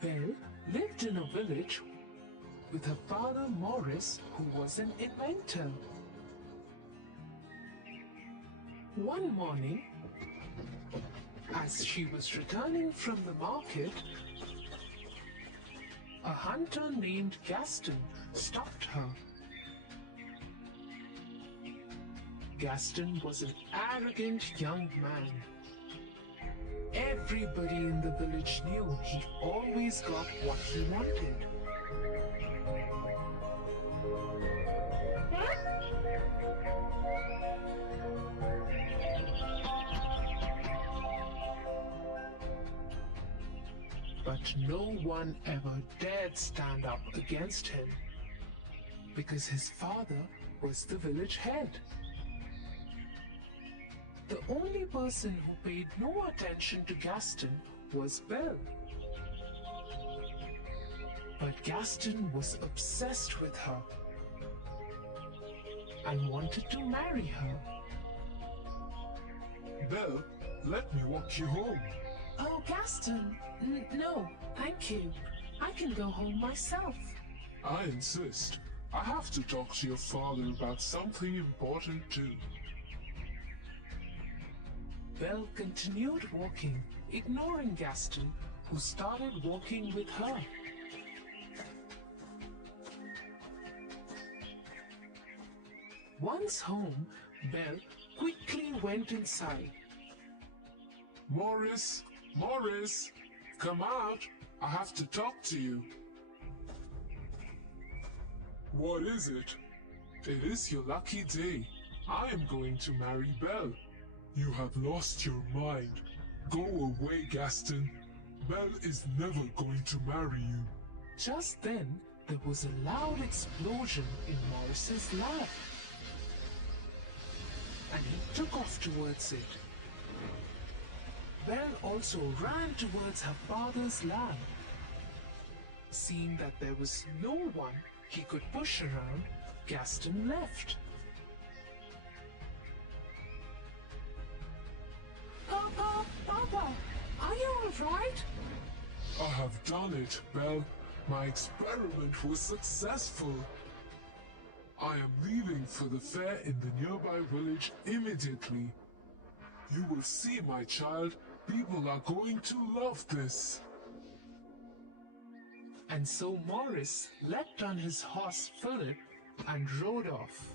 Belle lived in a village with her father Morris, who was an inventor. One morning, as she was returning from the market, a hunter named Gaston stopped her. Gaston was an arrogant young man. Everybody in the village knew he always got what he wanted. But no one ever dared stand up against him because his father was the village head. The only person who paid no attention to Gaston was Belle. But Gaston was obsessed with her and wanted to marry her. Belle, let me walk you home. Oh, Gaston, no, thank you. I can go home myself. I insist. I have to talk to your father about something important too. Belle continued walking, ignoring Gaston, who started walking with her. Once home, Belle quickly went inside. Morris, Morris, come out. I have to talk to you. What is it? It is your lucky day. I am going to marry Belle. You have lost your mind. Go away, Gaston. Belle is never going to marry you. Just then, there was a loud explosion in Morris's lab, and he took off towards it. Belle also ran towards her father's lab. Seeing that there was no one he could push around, Gaston left. Papa, are you alright? I have done it, Belle. My experiment was successful. I am leaving for the fair in the nearby village immediately. You will see, my child. People are going to love this. And so Morris leapt on his horse Philip and rode off.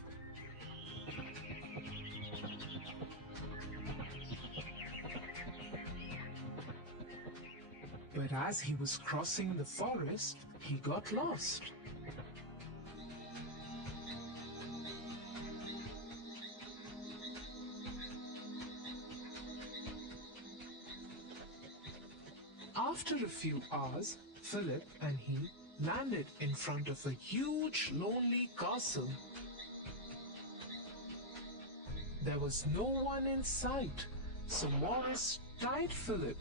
But as he was crossing the forest, he got lost. After a few hours, Philip and he landed in front of a huge, lonely castle. There was no one in sight, so Morris tied Philip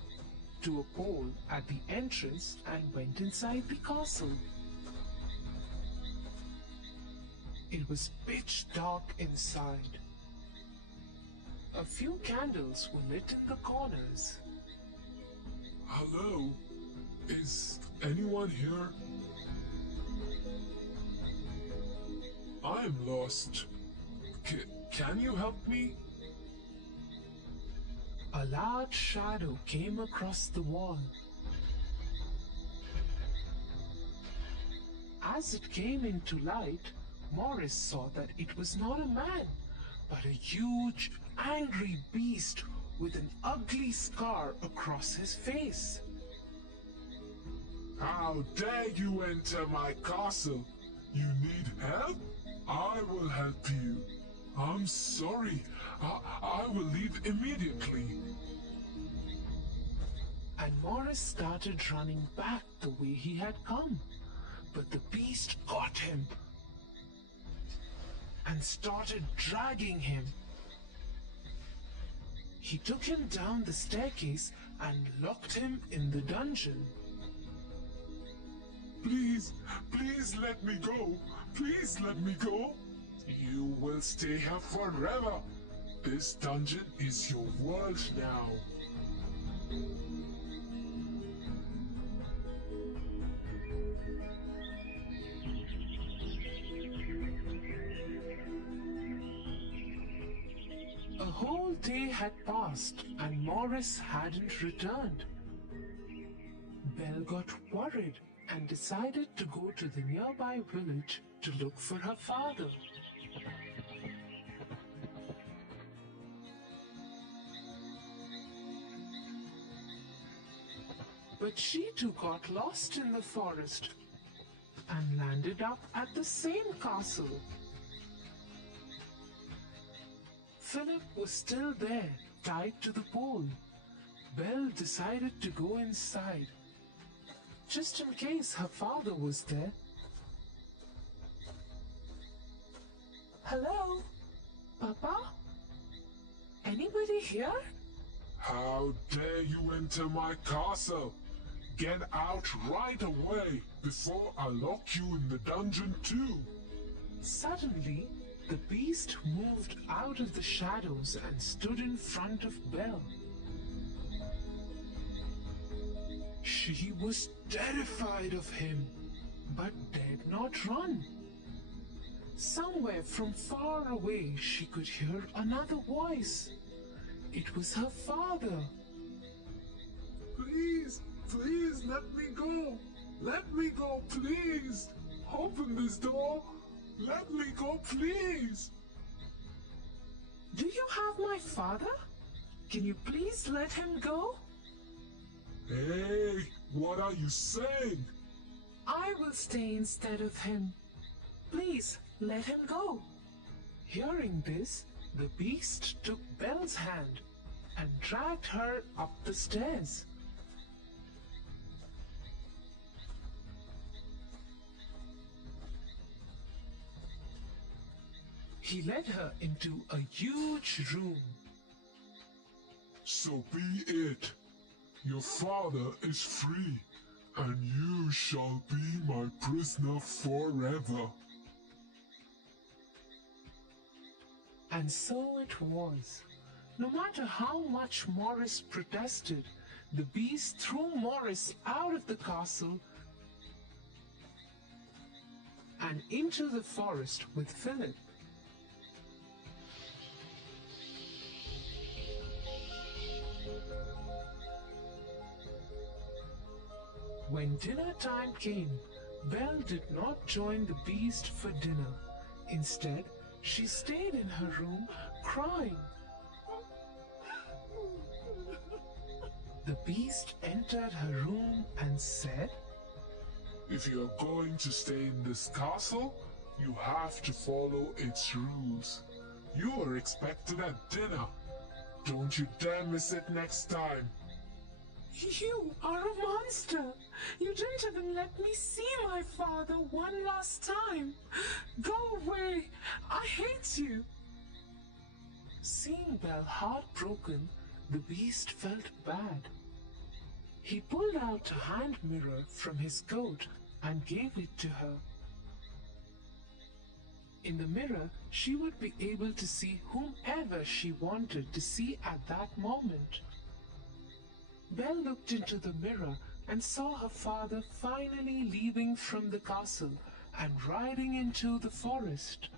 to a pole at the entrance and went inside the castle. It was pitch dark inside. A few candles were lit in the corners. Hello? Is anyone here? I am lost. Can you help me? A large shadow came across the wall. As it came into light, Morris saw that it was not a man, but a huge, angry beast with an ugly scar across his face. How dare you enter my castle? You need help? I will help you. I'm sorry. I will leave immediately. And Morris started running back the way he had come. But the beast got him and started dragging him. He took him down the staircase and locked him in the dungeon. Please, please let me go. Please let me go. You will stay here forever. This dungeon is your world now. day had passed and Morris hadn't returned. Belle got worried and decided to go to the nearby village to look for her father. But she too got lost in the forest and landed up at the same castle. Philip was still there, tied to the pole. Belle decided to go inside, just in case her father was there. Hello, Papa? Anybody here? How dare you enter my castle? Get out right away before I lock you in the dungeon too. Suddenly, the beast moved out of the shadows and stood in front of Belle. She was terrified of him, but dared not run. Somewhere from far away, she could hear another voice. It was her father. Please, please let me go. Let me go, please. Open this door. Let me go, please. Do you have my father? Can you please let him go? Hey, what are you saying? I will stay instead of him. Please, let him go. Hearing this, the beast took Belle's hand and dragged her up the stairs. He led her into a huge room. So be it. Your father is free, and you shall be my prisoner forever. And so it was. No matter how much Morris protested, the beast threw Morris out of the castle and into the forest with Philip. When dinner time came, Belle did not join the beast for dinner. Instead, she stayed in her room crying. The beast entered her room and said, If you are going to stay in this castle, you have to follow its rules. You are expected at dinner. Don't you dare miss it next time. You are a monster! You didn't even let me see my father one last time! Go away! I hate you! Seeing Belle heartbroken, the beast felt bad. He pulled out a hand mirror from his coat and gave it to her. In the mirror, she would be able to see whomever she wanted to see at that moment. Belle looked into the mirror and saw her father finally leaving from the castle and riding into the forest.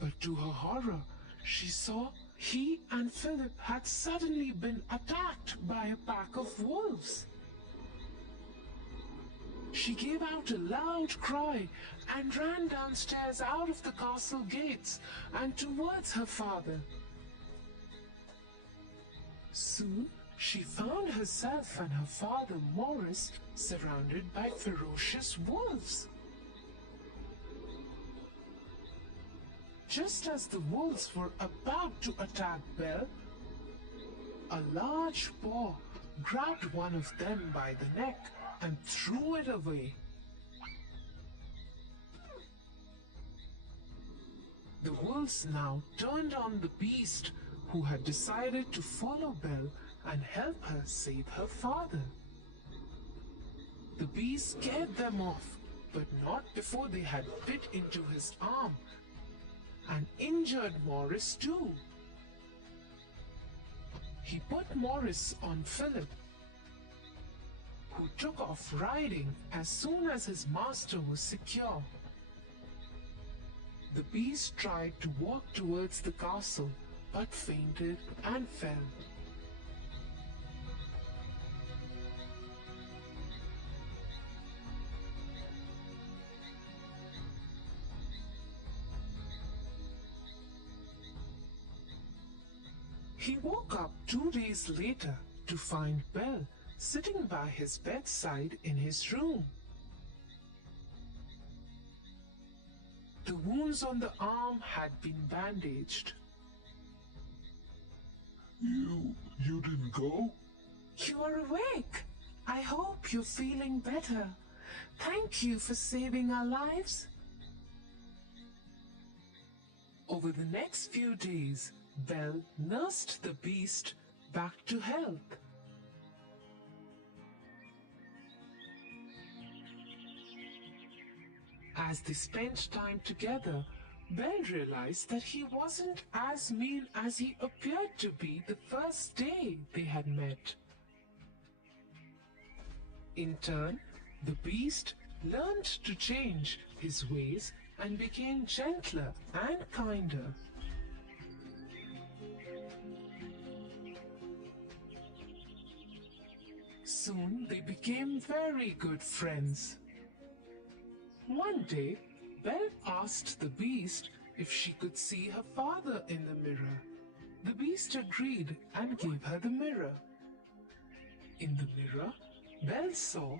But to her horror, she saw he and Philip had suddenly been attacked by a pack of wolves. She gave out a loud cry and ran downstairs out of the castle gates and towards her father. Soon, she found herself and her father Morris surrounded by ferocious wolves. Just as the wolves were about to attack Belle, a large paw grabbed one of them by the neck and threw it away. The wolves now turned on the beast, who had decided to follow Belle and help her save her father. The beast scared them off, but not before they had bit into his arm and injured Morris too. He put Morris on Philip, who took off riding as soon as his master was secure. The beast tried to walk towards the castle, but fainted and fell. He woke up 2 days later to find Belle sitting by his bedside in his room. The wounds on the arm had been bandaged. You didn't go? You are awake. I hope you're feeling better. Thank you for saving our lives. Over the next few days, Belle nursed the beast back to health. As they spent time together, Belle realized that he wasn't as mean as he appeared to be the first day they had met. In turn, the beast learned to change his ways and became gentler and kinder. Soon they became very good friends. One day, Belle asked the beast if she could see her father in the mirror. The beast agreed and gave her the mirror. In the mirror, Belle saw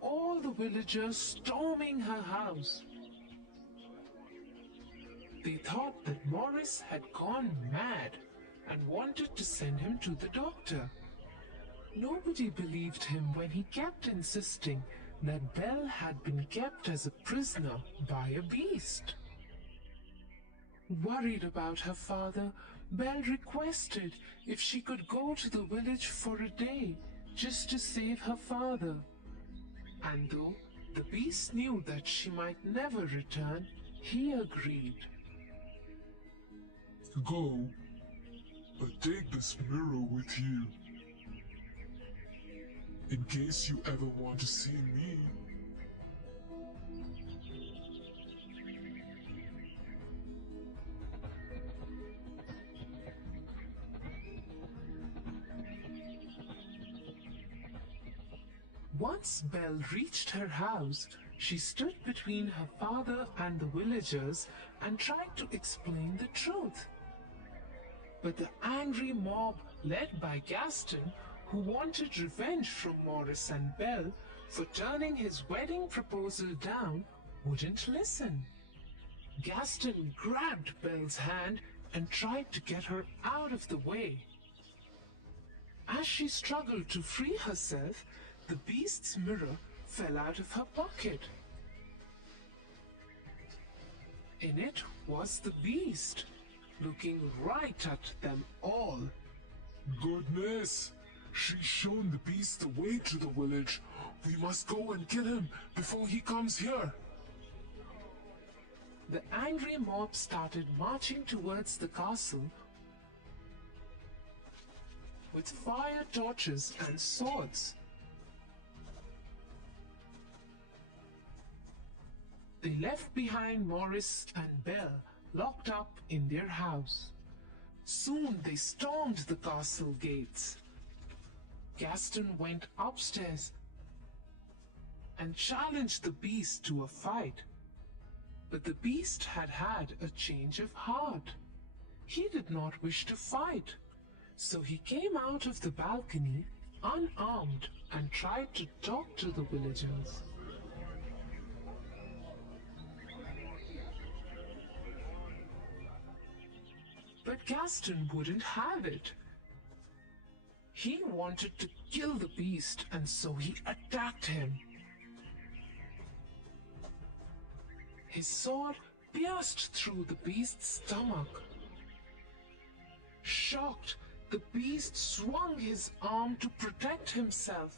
all the villagers storming her house. They thought that Morris had gone mad and wanted to send him to the doctor. Nobody believed him when he kept insisting that Belle had been kept as a prisoner by a beast. Worried about her father, Belle requested if she could go to the village for a day just to save her father. And though the beast knew that she might never return, he agreed. Go, but take this mirror with you. In case you ever want to see me. Once Belle reached her house, she stood between her father and the villagers and tried to explain the truth. But the angry mob led by Gaston, who wanted revenge from Morris and Belle for turning his wedding proposal down, wouldn't listen. Gaston grabbed Belle's hand and tried to get her out of the way. As she struggled to free herself, the beast's mirror fell out of her pocket. In it was the beast, looking right at them all. Goodness! She's shown the beast the way to the village. We must go and kill him before he comes here. The angry mob started marching towards the castle with fire torches and swords. They left behind Morris and Belle locked up in their house. Soon they stormed the castle gates. Gaston went upstairs and challenged the beast to a fight. But the beast had had a change of heart. He did not wish to fight, so he came out of the balcony unarmed and tried to talk to the villagers. But Gaston wouldn't have it. He wanted to kill the beast, and so he attacked him. His sword pierced through the beast's stomach. Shocked, the beast swung his arm to protect himself.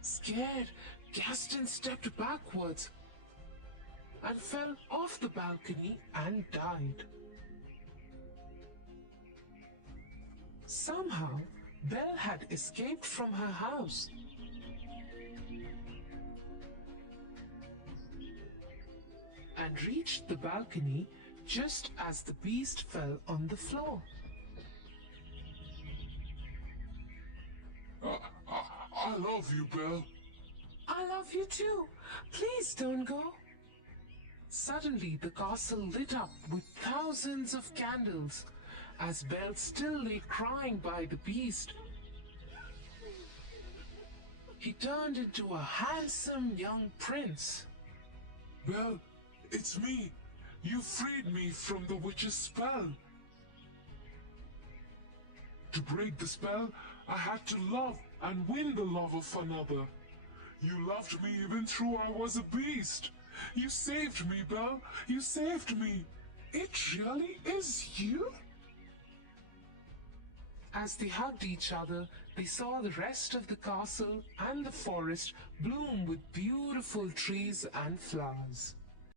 Scared, Gaston stepped backwards and fell off the balcony and died. Somehow, Belle had escaped from her house. And reached the balcony just as the beast fell on the floor. I love you, Belle. I love you too. Please don't go. Suddenly, the castle lit up with thousands of candles as Belle still lay crying by the beast. He turned into a handsome young prince. Belle, it's me. You freed me from the witch's spell. To break the spell, I had to love and win the love of another. You loved me even though I was a beast. You saved me, Belle. You saved me. It really is you? As they hugged each other, they saw the rest of the castle and the forest bloom with beautiful trees and flowers.